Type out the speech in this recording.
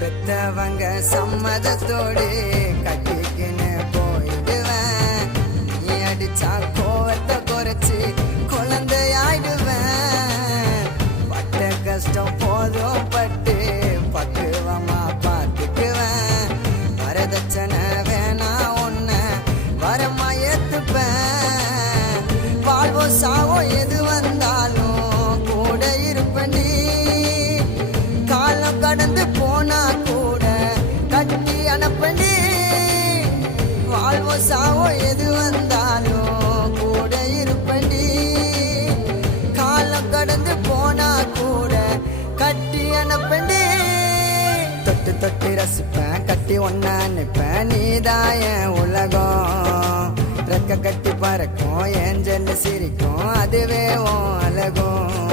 பெத்தவங்க சம்மதத்தோடு கட்டிக்கின்னு போயிடுவேன். நீ அடிச்சா கோவத்தை குறைச்சி குழந்தையாயிடுவேன். பட்ட கஷ்டம் போதும் பட்டு பக்குவமா பார்த்துக்குவேன். வரதட்சணை வேணா ஒன்ன வரமா ஏத்துப்பேன். வாழ்வோ சாவோ எது வந்தாலும் கூட இருப்பண்டி. காலம் கடந்து போனா கூட கட்டி அனுப்பண்டி. வாழ்வோ சாவோ எது வந்தாலும் கூட இருப்பண்டி. காலம் கடந்து போனா கூட கட்டி அனுப்பண்டி. தொட்டு தொட்டு ரசிப்பேன், கட்டி ஒன்னா நிப்பேன். நீதான் என் உலகம். ரெக்க கட்டி பறக்கும், என் ஜெல்லு சிரிக்கும், அதுவே உன் அழகும்.